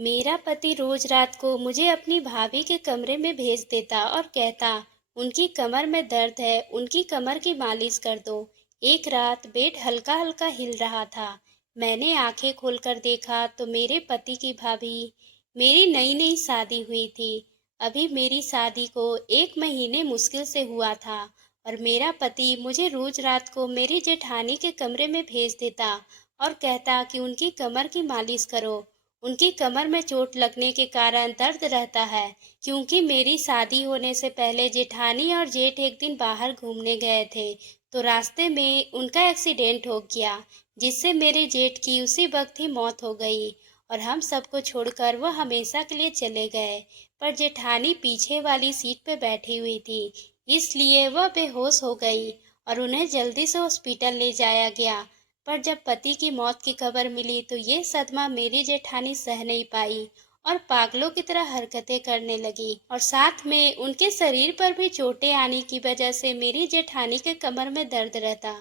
मेरा पति रोज रात को मुझे अपनी भाभी के कमरे में भेज देता और कहता, उनकी कमर में दर्द है, उनकी कमर की मालिश कर दो। एक रात बेड हल्का हल्का हिल रहा था। मैंने आंखें खोलकर देखा तो मेरे पति की भाभी, मेरी नई नई शादी हुई थी। अभी मेरी शादी को 1 महीने मुश्किल से हुआ था और मेरा पति मुझे रोज रात को मेरी जेठानी के कमरे में भेज देता और कहता कि उनकी कमर की मालिश करो। उनकी कमर में चोट लगने के कारण दर्द रहता है, क्योंकि मेरी शादी होने से पहले जेठानी और जेठ एक दिन बाहर घूमने गए थे, तो रास्ते में उनका एक्सीडेंट हो गया, जिससे मेरे जेठ की उसी वक्त ही मौत हो गई और हम सबको छोड़कर वो हमेशा के लिए चले गए। पर जेठानी पीछे वाली सीट पे बैठी हुई थी, इसलिए वह बेहोश हो गई और उन्हें जल्दी से हॉस्पिटल ले जाया गया। पर जब पति की मौत की खबर मिली तो ये सदमा मेरी जेठानी सह नहीं पाई और पागलों की तरह हरकतें करने लगी और साथ में उनके शरीर पर भी चोटें आने की वजह से मेरी जेठानी के कमर में दर्द रहता,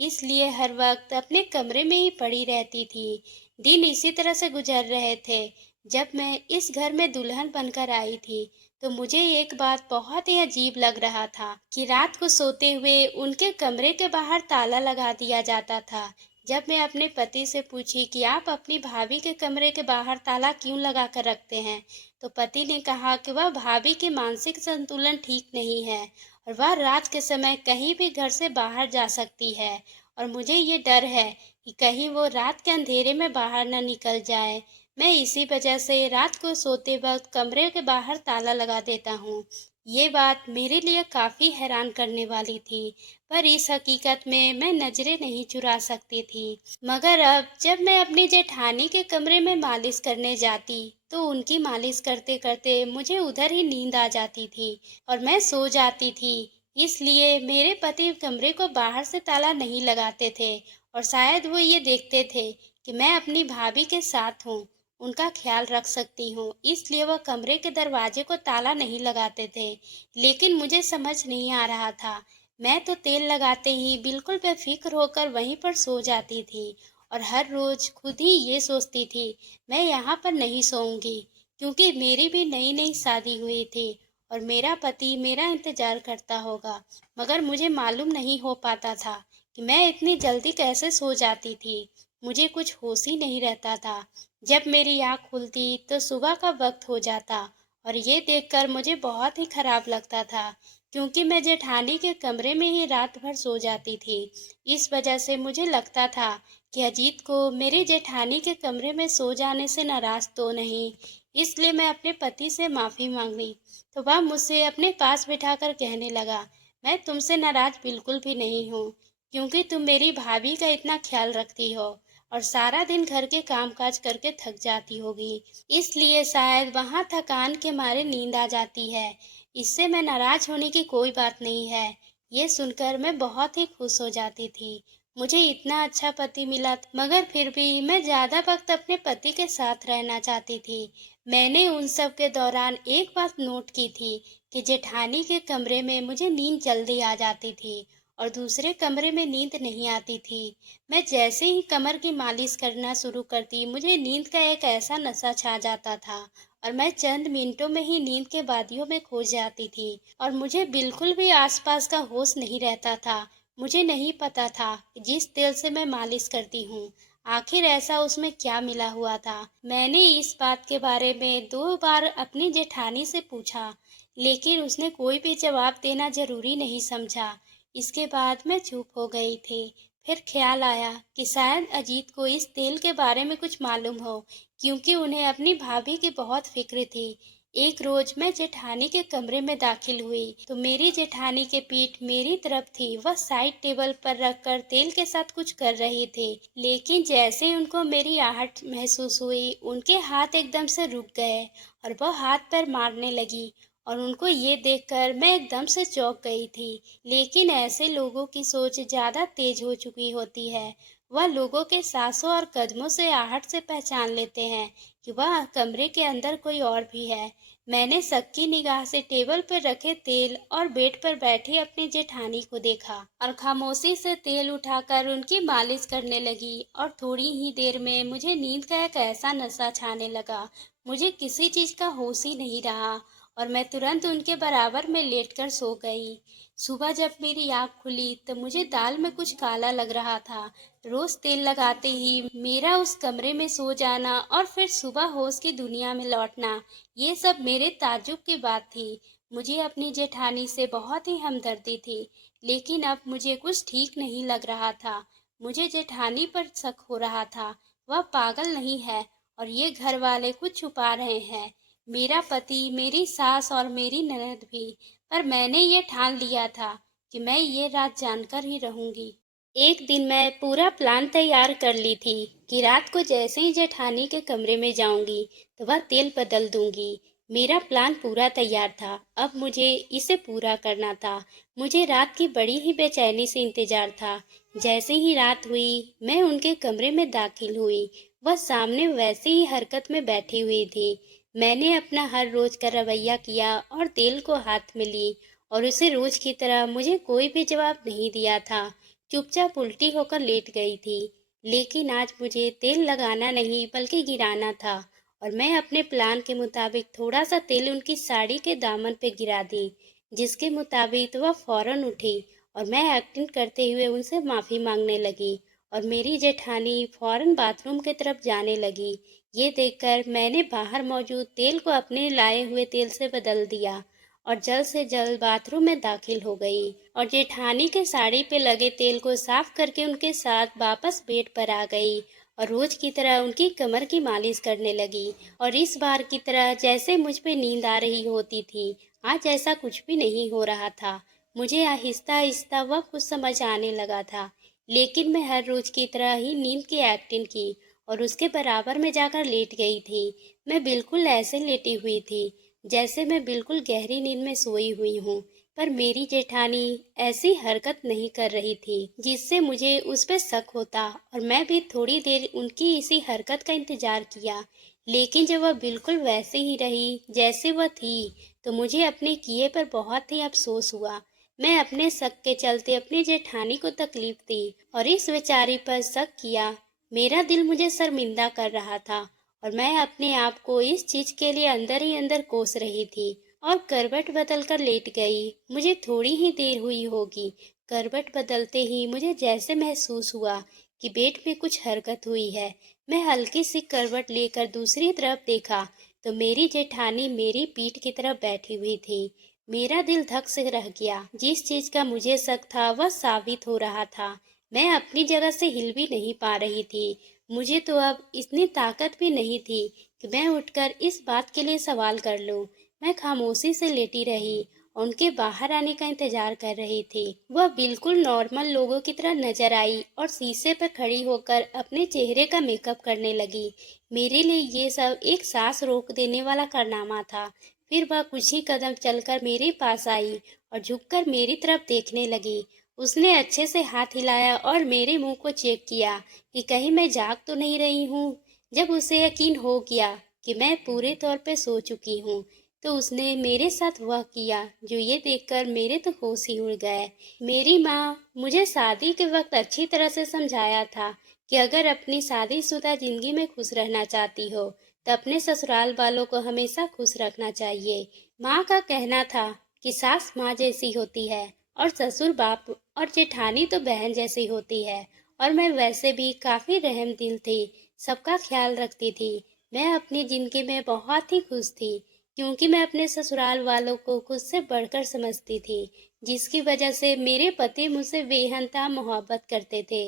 इसलिए हर वक्त अपने कमरे में ही पड़ी रहती थी। दिन इसी तरह से गुजर रहे थे। जब मैं इस घर में दुल्हन बनकर आई थी तो मुझे एक बात बहुत ही अजीब लग रहा था कि रात को सोते हुए उनके कमरे के बाहर ताला लगा दिया जाता था। जब मैं अपने पति से पूछी कि आप अपनी भाभी के कमरे के बाहर ताला क्यों लगा कर रखते हैं, तो पति ने कहा कि वह भाभी की मानसिक संतुलन ठीक नहीं है और वह रात के समय कहीं भी घर से बाहर जा सकती है और मुझे ये डर है कि कहीं वो रात के अंधेरे में बाहर न निकल जाए। मैं इसी वजह से रात को सोते वक्त कमरे के बाहर ताला लगा देता हूँ। ये बात मेरे लिए काफ़ी हैरान करने वाली थी, पर इस हकीकत में मैं नजरें नहीं चुरा सकती थी। मगर अब जब मैं अपनी जेठानी के कमरे में मालिश करने जाती तो उनकी मालिश करते करते मुझे उधर ही नींद आ जाती थी और मैं सो जाती थी। इसलिए मेरे पति कमरे को बाहर से ताला नहीं लगाते थे और शायद वो ये देखते थे कि मैं अपनी भाभी के साथ हूँ, उनका ख्याल रख सकती हूँ, इसलिए वह कमरे के दरवाजे को ताला नहीं लगाते थे। लेकिन मुझे समझ नहीं आ रहा था। मैं तो तेल लगाते ही बिल्कुल बेफिक्र होकर वहीं पर सो जाती थी और हर रोज खुद ही ये सोचती थी, मैं यहाँ पर नहीं सोऊंगी, क्योंकि मेरी भी नई नई शादी हुई थी और मेरा पति मेरा इंतजार करता होगा। मगर मुझे मालूम नहीं हो पाता था कि मैं इतनी जल्दी कैसे सो जाती थी। मुझे कुछ होश ही नहीं रहता था। जब मेरी आँख खुलती तो सुबह का वक्त हो जाता और ये देखकर मुझे बहुत ही खराब लगता था, क्योंकि मैं जेठानी के कमरे में ही रात भर सो जाती थी। इस वजह से मुझे लगता था कि अजीत को मेरी जेठानी के कमरे में सो जाने से नाराज तो नहीं। इसलिए मैं अपने पति से माफ़ी मांग ली तो वह मुझसे अपने पास बिठाकर कहने लगा, मैं तुमसे नाराज बिल्कुल भी नहीं हूँ, क्योंकि तुम मेरी भाभी का इतना ख्याल रखती हो और सारा दिन घर के कामकाज करके थक जाती होगी, इसलिए शायद वहाँ थकान के मारे नींद आ जाती है। इससे मैं नाराज होने की कोई बात नहीं है। ये सुनकर मैं बहुत ही खुश हो जाती थी। मुझे इतना अच्छा पति मिला, मगर फिर भी मैं ज़्यादा वक्त अपने पति के साथ रहना चाहती थी। मैंने उन सब के दौरान एक बात नोट की थी कि जेठानी के कमरे में मुझे नींद जल्दी आ जाती थी और दूसरे कमरे में नींद नहीं आती थी। मैं जैसे ही कमर की मालिश करना शुरू करती, मुझे नींद का एक ऐसा नशा छा जाता था और मैं चंद मिनटों में ही नींद के वादियों में खो जाती थी और मुझे बिल्कुल भी आसपास का होश नहीं रहता था। मुझे नहीं पता था कि जिस तेल से मैं मालिश करती हूँ आखिर ऐसा उसमें क्या मिला हुआ था। मैंने इस बात के बारे में 2 बार अपनी जेठानी से पूछा, लेकिन उसने कोई भी जवाब देना जरूरी नहीं समझा। इसके बाद मैं चुप हो गई थी। फिर ख्याल आया कि शायद अजीत को इस तेल के बारे में कुछ मालूम हो, क्योंकि उन्हें अपनी भाभी की बहुत फिक्र थी। एक रोज मैं जेठानी के कमरे में दाखिल हुई तो मेरी जेठानी के पीठ मेरी तरफ थी। वह साइड टेबल पर रखकर तेल के साथ कुछ कर रही थी, लेकिन जैसे ही उनको मेरी आहट महसूस हुई उनके हाथ एकदम से रुक गए और वह हाथ पैर मारने लगी और उनको ये देखकर मैं एकदम से चौंक गई थी। लेकिन ऐसे लोगों की सोच ज्यादा तेज हो चुकी होती है। वह लोगों के सांसों और कदमों से आहट से पहचान लेते हैं कि वह कमरे के अंदर कोई और भी है। मैंने शक की निगाह से टेबल पर रखे तेल और बेड पर बैठी अपनी जेठानी को देखा और खामोशी से तेल उठाकर उनकी मालिश करने लगी और थोड़ी ही देर में मुझे नींद का एक ऐसा नशा छाने लगा। मुझे किसी चीज़ का होश ही नहीं रहा और मैं तुरंत उनके बराबर में लेटकर सो गई। सुबह जब मेरी आँख खुली तो मुझे दाल में कुछ काला लग रहा था। रोज़ तेल लगाते ही मेरा उस कमरे में सो जाना और फिर सुबह होश की दुनिया में लौटना, ये सब मेरे ताज्जुब की बात थी। मुझे अपनी जेठानी से बहुत ही हमदर्दी थी, लेकिन अब मुझे कुछ ठीक नहीं लग रहा था। मुझे जेठानी पर शक हो रहा था। वह पागल नहीं है और ये घर वाले कुछ छुपा रहे हैं। मेरा पति, मेरी सास और मेरी ननद भी। पर मैंने ये ठान लिया था कि मैं ये रात जानकर ही रहूंगी। एक दिन मैं पूरा प्लान तैयार कर ली थी कि रात को जैसे ही जेठानी के कमरे में जाऊंगी तो वह तेल बदल दूंगी। मेरा प्लान पूरा तैयार था, अब मुझे इसे पूरा करना था। मुझे रात की बड़ी ही बेचैनी से इंतजार था। जैसे ही रात हुई मैं उनके कमरे में दाखिल हुई। वह सामने वैसी ही हरकत में बैठी हुई थी। मैंने अपना हर रोज का रवैया किया और तेल को हाथ में ली और उसे रोज की तरह मुझे कोई भी जवाब नहीं दिया था। चुपचाप उल्टी होकर लेट गई थी। लेकिन आज मुझे तेल लगाना नहीं बल्कि गिराना था और मैं अपने प्लान के मुताबिक थोड़ा सा तेल उनकी साड़ी के दामन पे गिरा दी, जिसके मुताबिक वह फौरन उठी और मैं एक्टिंग करते हुए उनसे माफ़ी मांगने लगी और मेरी जेठानी फौरन बाथरूम की तरफ जाने लगी। ये देखकर मैंने बाहर मौजूद तेल को अपने लाए हुए तेल से बदल दिया और जल्द से जल्द बाथरूम में दाखिल हो गई और जेठानी के साड़ी पे लगे तेल को साफ करके उनके साथ वापस बेड पर आ गई और रोज की तरह उनकी कमर की मालिश करने लगी। और इस बार की तरह जैसे मुझ पे नींद आ रही होती थी, आज ऐसा कुछ भी नहीं हो रहा था। मुझे आहिस्ता आहिस्ता वह कुछ समझ आने लगा था, लेकिन मैं हर रोज की तरह ही नींद की एक्टिंग की और उसके बराबर में जाकर लेट गई थी। मैं बिल्कुल ऐसे लेटी हुई थी जैसे मैं बिल्कुल गहरी नींद में सोई हुई हूँ, पर मेरी जेठानी ऐसी हरकत नहीं कर रही थी जिससे मुझे उस पर शक होता और मैं भी थोड़ी देर उनकी इसी हरकत का इंतजार किया। लेकिन जब वह बिल्कुल वैसे ही रही जैसे वह थी, तो मुझे अपने किए पर बहुत ही अफसोस हुआ। मैं अपने शक के चलते अपनी जेठानी को तकलीफ दी और इस बेचारी पर शक किया। मेरा दिल मुझे शर्मिंदा कर रहा था और मैं अपने आप को इस चीज के लिए अंदर ही अंदर कोस रही थी और करवट बदल कर लेट गई। मुझे थोड़ी ही देर हुई होगी। करवट बदलते ही मुझे जैसे महसूस हुआ कि पेट में कुछ हरकत हुई है। मैं हल्की सी करवट लेकर दूसरी तरफ देखा तो मेरी जेठानी मेरी पीठ की तरफ बैठी हुई थी। मेरा दिल धक से रह गया। जिस चीज का मुझे शक था वह साबित हो रहा था। मैं अपनी जगह से हिल भी नहीं पा रही थी। मुझे तो अब इतनी ताकत भी नहीं थी कि मैं उठकर इस बात के लिए सवाल कर लूं। मैं खामोशी से लेटी रही और उनके बाहर आने का इंतजार कर रही थी। वह बिल्कुल नॉर्मल लोगों की तरह नजर आई और शीशे पर खड़ी होकर अपने चेहरे का मेकअप करने लगी। मेरे लिए ये सब एक सांस रोक देने वाला कारनामा था। फिर वह कुछ ही कदम चलकर मेरे पास आई और झुककर मेरी तरफ देखने लगी। उसने अच्छे से हाथ हिलाया और मेरे मुंह को चेक किया कि कहीं मैं जाग तो नहीं रही हूँ। जब उसे यकीन हो गया कि मैं पूरे तौर पे सो चुकी हूँ, तो उसने मेरे साथ वह किया जो ये देखकर मेरे तो होश ही उड़ गए। मेरी माँ मुझे शादी के वक्त अच्छी तरह से समझाया था कि अगर अपनी शादीशुदा जिंदगी में खुश रहना चाहती हो तो अपने ससुराल वालों को हमेशा खुश रखना चाहिए। माँ का कहना था कि सास माँ जैसी होती है और ससुर बाप और जेठानी तो बहन जैसी होती है। और मैं वैसे भी काफी रहम दिल थी, सबका ख्याल रखती थी। मैं अपनी जिंदगी में बहुत ही खुश थी क्योंकि मैं अपने ससुराल वालों को खुद से बढ़कर समझती थी, जिसकी वजह से मेरे पति मुझसे बेहद मोहब्बत करते थे।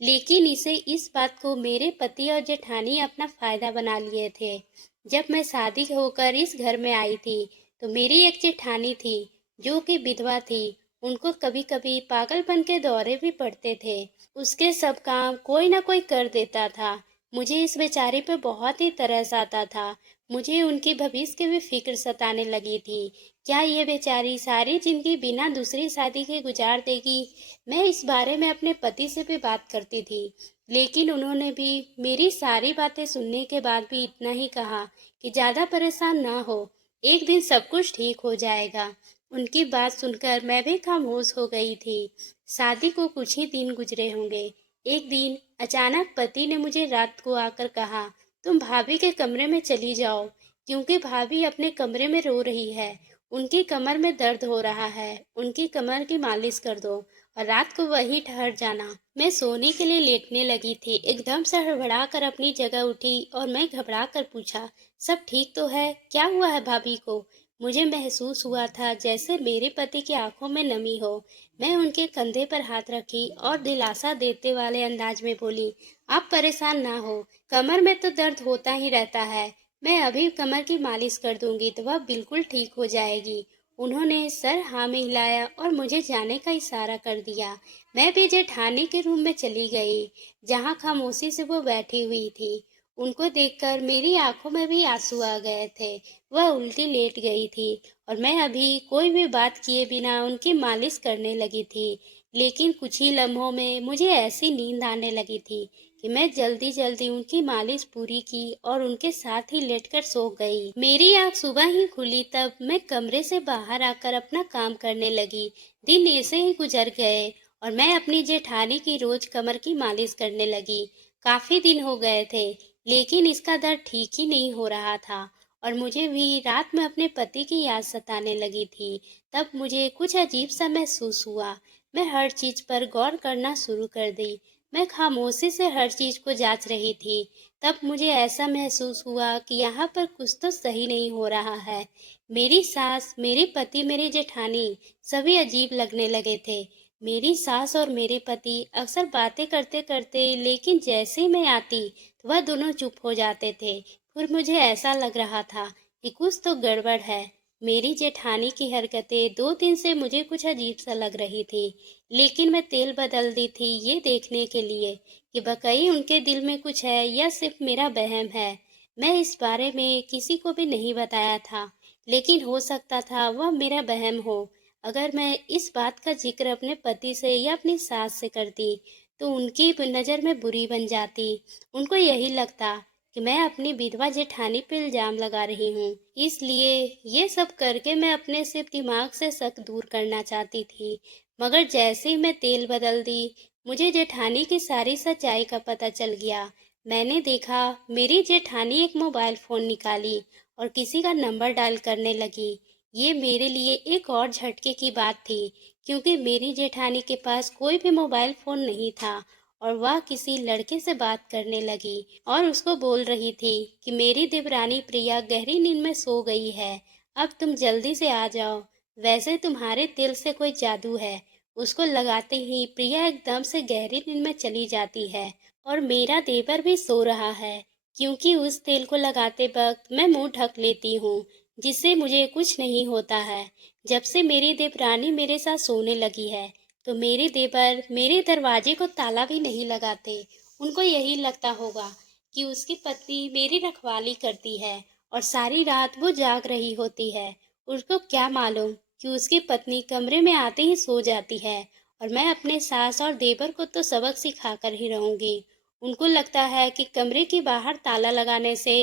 लेकिन इस बात को मेरे पति और जेठानी अपना फायदा बना लिए थे। जब मैं शादी होकर इस घर में आई थी तो मेरी एक जेठानी थी जो कि विधवा थी। उनको कभी कभी पागलपन के दौरे भी पड़ते थे। उसके सब काम कोई ना कोई कर देता था। मुझे इस बेचारी पे बहुत ही तरस आता था। मुझे उनकी भविष्य की भी फिक्र सताने लगी थी। क्या ये बेचारी सारी जिंदगी बिना दूसरी शादी के गुजार देगी? मैं इस बारे में अपने पति से भी बात करती थी, लेकिन उन्होंने भी मेरी सारी बातें सुनने के बाद भी इतना ही कहा कि ज्यादा परेशान ना हो, एक दिन सब कुछ ठीक हो जाएगा। उनकी बात सुनकर मैं भी खामोश हो गई थी। शादी को कुछ ही दिन गुजरे होंगे। एक दिन अचानक पति ने मुझे रात को आकर कहा, तुम भाभी के कमरे में चली जाओ। क्योंकि भाभी अपने कमरे में रो रही है। उनकी कमर में दर्द हो रहा है। उनकी कमर की मालिश कर दो और रात को वहीं ठहर जाना। मैं सोने के लिए लेटने लगी थी। एकदम से हड़बड़ा कर अपनी जगह उठी और मैं घबरा कर पूछा, सब ठीक तो है? क्या हुआ है भाभी को? मुझे महसूस हुआ था जैसे मेरे पति की आंखों में नमी हो। मैं उनके कंधे पर हाथ रखी और दिलासा देते वाले अंदाज में बोली, आप परेशान ना हो, कमर में तो दर्द होता ही रहता है। मैं अभी कमर की मालिश कर दूंगी तो वह बिल्कुल ठीक हो जाएगी। उन्होंने सर हाँ में हिलाया और मुझे जाने का इशारा कर दिया। मैं भी जेठानी के रूम में चली गई, जहाँ खामोशी से वो बैठी हुई थी। उनको देखकर मेरी आंखों में भी आंसू आ गए थे। वह उल्टी लेट गई थी और मैं अभी कोई भी बात किए बिना उनकी मालिश करने लगी थी। लेकिन कुछ ही लम्हों में मुझे ऐसी नींद आने लगी थी कि मैं जल्दी जल्दी उनकी मालिश पूरी की और उनके साथ ही लेटकर सो गई। मेरी आँख सुबह ही खुली तब मैं कमरे से बाहर आकर अपना काम करने लगी। दिन ऐसे ही गुजर गए और मैं अपनी जेठानी की रोज कमर की मालिश करने लगी। काफी दिन हो गए थे, लेकिन इसका दर्द ठीक ही नहीं हो रहा था और मुझे भी रात में अपने पति की याद सताने लगी थी। तब मुझे कुछ अजीब सा महसूस हुआ। मैं हर चीज पर गौर करना शुरू कर दी। मैं खामोशी से हर चीज को जांच रही थी। तब मुझे ऐसा महसूस हुआ कि यहाँ पर कुछ तो सही नहीं हो रहा है। मेरी सास, मेरे पति, मेरी जेठानी सभी अजीब लगने लगे थे। मेरी सास और मेरे पति अक्सर बातें करते करते, लेकिन जैसे ही मैं आती तो वह दोनों चुप हो जाते थे। फिर मुझे ऐसा लग रहा था कि कुछ तो गड़बड़ है। मेरी जेठानी की हरकतें 2 दिन से मुझे कुछ अजीब सा लग रही थी, लेकिन मैं तेल बदल दी थी ये देखने के लिए कि वाकई उनके दिल में कुछ है या सिर्फ मेरा वहम है। मैं इस बारे में किसी को भी नहीं बताया था, लेकिन हो सकता था वह मेरा वहम हो। अगर मैं इस बात का जिक्र अपने पति से या अपनी सास से करती तो उनकी नज़र में बुरी बन जाती। उनको यही लगता कि मैं अपनी विधवा जेठानी पे इल्जाम लगा रही हूँ। इसलिए ये सब करके मैं अपने सिर्फ दिमाग से शक दूर करना चाहती थी। मगर जैसे ही मैं तेल बदल दी, मुझे जेठानी की सारी सच्चाई का पता चल गया। मैंने देखा मेरी जेठानी एक मोबाइल फ़ोन निकाली और किसी का नंबर डायल करने लगी। ये मेरे लिए एक और झटके की बात थी, क्योंकि मेरी जेठानी के पास कोई भी मोबाइल फ़ोन नहीं था और वह किसी लड़के से बात करने लगी और उसको बोल रही थी कि मेरी देवरानी प्रिया गहरी नींद में सो गई है, अब तुम जल्दी से आ जाओ। वैसे तुम्हारे दिल से कोई जादू है। उसको लगाते ही प्रिया एकदम से गहरी नींद में चली जाती है और मेरा देवर भी सो रहा है, क्योंकि उस तेल को लगाते वक्त मैं मुंह ढक लेती हूँ, जिससे मुझे कुछ नहीं होता है। जब से मेरी देवरानी मेरे साथ सोने लगी है तो मेरे देवर मेरे दरवाजे को ताला भी नहीं लगाते। उनको यही लगता होगा कि उसकी पत्नी मेरी रखवाली करती है और सारी रात वो जाग रही होती है। उसको क्या मालूम कि उसकी पत्नी कमरे में आते ही सो जाती है और मैं अपने सास और देवर को तो सबक सिखा कर ही रहूंगी। उनको लगता है कि कमरे के बाहर ताला लगाने से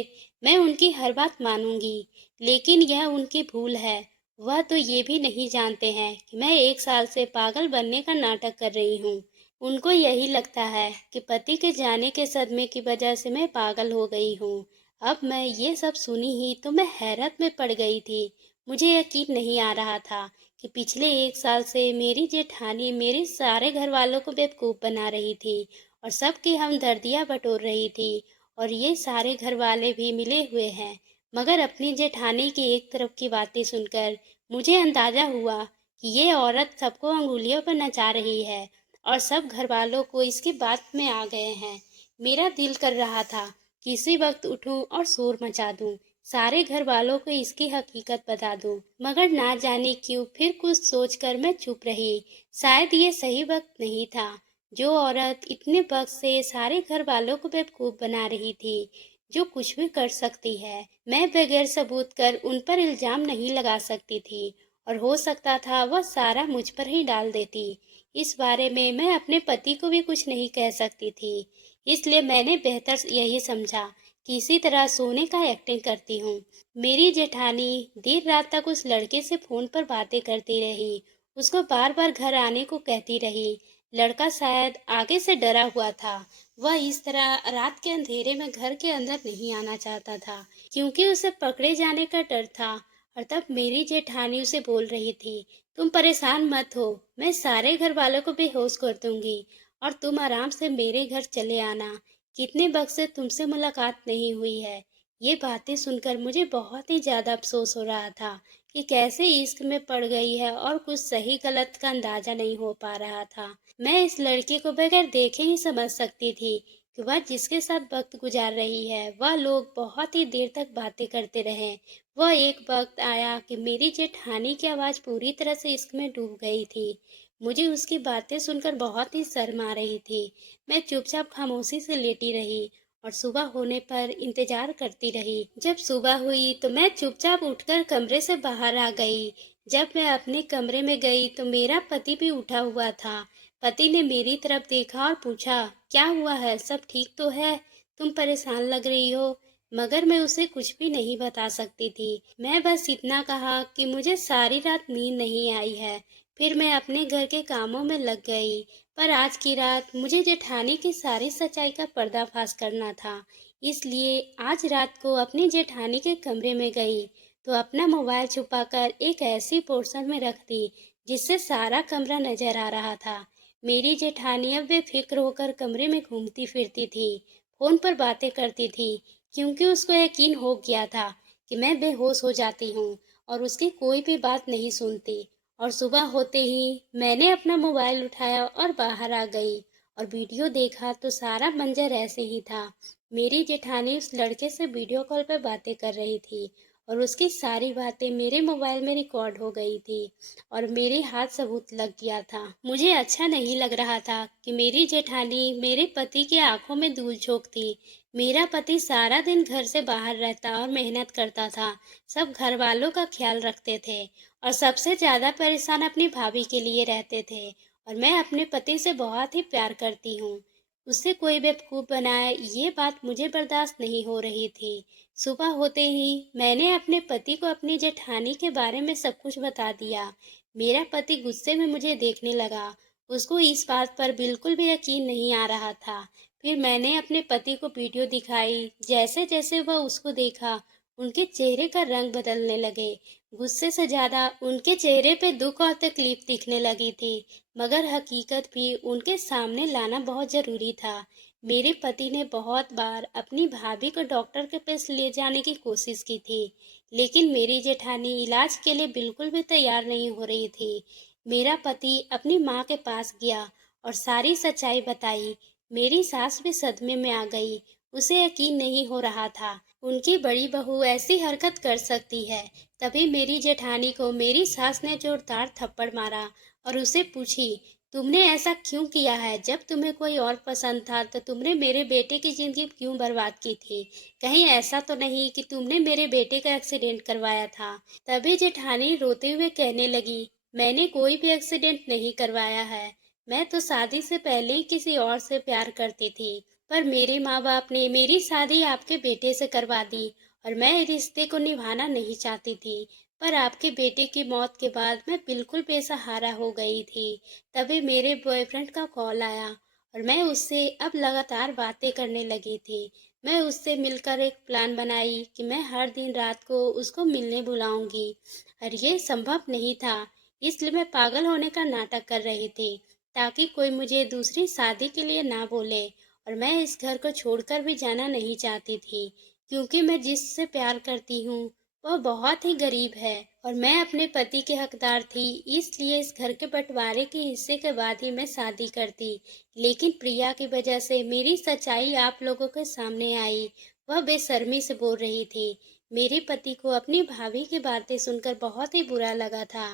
मैं उनकी हर बात मानूंगी, लेकिन यह उनकी भूल है। वह तो ये भी नहीं जानते हैं कि मैं 1 साल से पागल बनने का नाटक कर रही हूँ। उनको यही लगता है कि पति के जाने के सदमे की वजह से मैं पागल हो गई हूँ। अब मैं ये सब सुनी ही तो मैं हैरत में पड़ गई थी। मुझे यकीन नहीं आ रहा था कि पिछले 1 साल से मेरी जेठानी मेरे सारे घर वालों को बेवकूफ़ बना रही थी और सबकी हमदर्दियाँ बटोर रही थी, और ये सारे घर वाले भी मिले हुए हैं। मगर अपनी जेठानी की एक तरफ की बातें सुनकर मुझे अंदाजा हुआ कि ये औरत सबको अंगुलियों पर नचा रही है और सब घर वालों को इसकी बात में आ गए हैं। मेरा दिल कर रहा था कि इसी वक्त उठूं और शोर मचा दूं, सारे घर वालों को इसकी हकीकत बता दूं। मगर ना जाने क्यों फिर कुछ सोचकर मैं चुप रही। शायद ये सही वक्त नहीं था। जो औरत इतने वक्त से सारे घर वालों को बेवकूफ़ बना रही थी, जो कुछ भी कर सकती है, मैं बगैर सबूत कर उन पर इल्जाम नहीं लगा सकती थी और हो सकता था वह सारा मुझ पर ही डाल देती। इस बारे में मैं अपने पति को भी कुछ नहीं कह सकती थी, इसलिए मैंने बेहतर यही समझा कि इसी तरह सोने का एक्टिंग करती हूँ। मेरी जेठानी देर रात तक उस लड़के से फ़ोन पर बातें करती रही, उसको बार बार घर आने को कहती रही, लड़का शायद आगे से डरा हुआ था। वह इस तरह रात के अंधेरे में घर के अंदर नहीं आना चाहता था, क्योंकि उसे पकड़े जाने का डर था। और तब मेरी जेठानी उसे बोल रही थी, तुम परेशान मत हो, मैं सारे घर वालों को बेहोश कर दूंगी और तुम आराम से मेरे घर चले आना। कितने वक्त से तुमसे मुलाकात नहीं हुई है। ये बातें सुनकर मुझे बहुत ही ज्यादा अफसोस हो रहा था कि कैसे इश्क में पड़ गई है और कुछ सही गलत का अंदाजा नहीं हो पा रहा था। मैं इस लड़की को बगैर देखे ही समझ सकती थी कि वह जिसके साथ वक्त गुजार रही है, वह लोग बहुत ही देर तक बातें करते रहे। वह एक वक्त आया कि मेरी जेठानी की आवाज़ पूरी तरह से इश्क में डूब गई थी। मुझे उसकी बातें सुनकर बहुत ही शर्म आ रही थी। मैं चुपचाप खामोशी से लेटी रही और सुबह होने पर इंतजार करती रही। जब सुबह हुई तो मैं चुपचाप उठकर कमरे से बाहर आ गई। जब मैं अपने कमरे में गई तो मेरा पति भी उठा हुआ था। पति ने मेरी तरफ देखा और पूछा, क्या हुआ है, सब ठीक तो है? तुम परेशान लग रही हो। मगर मैं उसे कुछ भी नहीं बता सकती थी। मैं बस इतना कहा कि मुझे सारी रात नींद नहीं आई है। फिर मैं अपने घर के कामों में लग गई। पर आज की रात मुझे जेठानी की सारी सच्चाई का पर्दाफाश करना था। इसलिए आज रात को अपनी जेठानी के कमरे में गई तो अपना मोबाइल छुपाकर एक ऐसी पोर्शन में रख दी जिससे सारा कमरा नजर आ रहा था। मेरी जेठानी अब बेफिक्र होकर कमरे में घूमती फिरती थी, फोन पर बातें करती थी, क्योंकि उसको यकीन हो गया था कि मैं बेहोश हो जाती हूँ और उसकी कोई भी बात नहीं सुनती। और सुबह होते ही मैंने अपना मोबाइल उठाया और बाहर आ गई और वीडियो देखा तो सारा मंजर ऐसे ही था। मेरी जेठानी उस लड़के से वीडियो कॉल पर बातें कर रही थी और उसकी सारी बातें मेरे मोबाइल में रिकॉर्ड हो गई थी और मेरे हाथ सबूत लग गया था। मुझे अच्छा नहीं लग रहा था कि मेरी जेठानी मेरे पति की आंखों में धूल झोंकती। मेरा पति सारा दिन घर से बाहर रहता और मेहनत करता था, सब घर वालों का ख्याल रखते थे और सबसे ज्यादा परेशान अपनी भाभी के लिए रहते थे। और मैं अपने पति से बहुत ही प्यार करती हूँ। उससे कोई बेवकूफ़ बनाए ये बात मुझे बर्दाश्त नहीं हो रही थी। सुबह होते ही मैंने अपने पति को अपनी जेठानी के बारे में सब कुछ बता दिया। मेरा पति गुस्से में मुझे देखने लगा। उसको इस बात पर बिल्कुल भी यकीन नहीं आ रहा था। फिर मैंने अपने पति को वीडियो दिखाई। जैसे जैसे वह उसको देखा, उनके चेहरे का रंग बदलने लगे। गुस्से से ज्यादा उनके चेहरे पे दुख और तकलीफ दिखने लगी थी। मगर हकीकत भी उनके सामने लाना बहुत जरूरी था। मेरे पति ने बहुत बार अपनी भाभी को डॉक्टर के पास ले जाने की कोशिश की थी, लेकिन मेरी जेठानी इलाज के लिए बिल्कुल भी तैयार नहीं हो रही थी। मेरा पति अपनी माँ के पास गया और सारी सच्चाई बताई। मेरी सास भी सदमे में आ गई। उसे यकीन नहीं हो रहा था उनकी बड़ी बहू ऐसी हरकत कर सकती है। तभी मेरी जेठानी को मेरी सास ने जोरदार थप्पड़ मारा और उसे पूछी, तुमने ऐसा क्यों किया है? जब तुम्हें कोई और पसंद था तो तुमने मेरे बेटे की जिंदगी क्यों बर्बाद की थी? कहीं ऐसा तो नहीं कि तुमने मेरे बेटे का एक्सीडेंट करवाया था? तभी जेठानी रोते हुए कहने लगी, मैंने कोई भी एक्सीडेंट नहीं करवाया है। मैं तो शादी से पहले ही किसी और से प्यार करती थी, पर मेरे माँ बाप ने मेरी शादी आपके बेटे से करवा दी और मैं रिश्ते को निभाना नहीं चाहती थी। पर आपके बेटे की मौत के बाद मैं बिल्कुल बेसहारा हो गई थी। तभी मेरे बॉयफ्रेंड का कॉल आया और मैं उससे अब लगातार बातें करने लगी थी। मैं उससे मिलकर एक प्लान बनाई कि मैं हर दिन रात को उसको मिलने बुलाऊंगी, और ये संभव नहीं था। इसलिए मैं पागल होने का नाटक कर रही थी ताकि कोई मुझे दूसरी शादी के लिए ना बोले। और मैं इस घर को छोड़कर भी जाना नहीं चाहती थी, क्योंकि मैं जिससे प्यार करती हूँ वह बहुत ही गरीब है और मैं अपने पति के हकदार थी। इसलिए इस घर के बंटवारे के हिस्से के बाद ही मैं शादी करती। लेकिन प्रिया की वजह से मेरी सच्चाई आप लोगों के सामने आई। वह बेशर्मी से बोल रही थी। मेरे पति को अपनी भाभी की बातें सुनकर बहुत ही बुरा लगा था।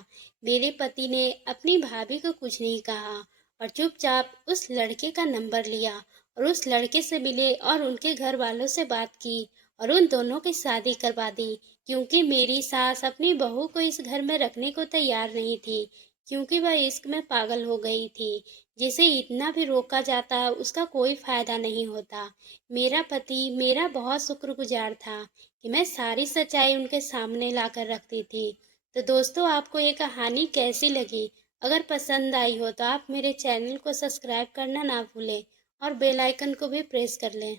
मेरे पति ने अपनी भाभी को कुछ नहीं कहा और चुपचाप उस लड़के का नंबर लिया और उस लड़के से मिले और उनके घर वालों से बात की और उन दोनों की शादी करवा दी। क्योंकि मेरी सास अपनी बहू को इस घर में रखने को तैयार नहीं थी, क्योंकि वह इश्क में पागल हो गई थी। जिसे इतना भी रोका जाता उसका कोई फायदा नहीं होता। मेरा पति मेरा बहुत शुक्रगुजार था कि मैं सारी सच्चाई उनके सामने लाकर रखती थी। तो दोस्तों, आपको ये कहानी कैसी लगी? अगर पसंद आई हो तो आप मेरे चैनल को सब्सक्राइब करना ना भूलें और बेल आइकन को भी प्रेस कर लें।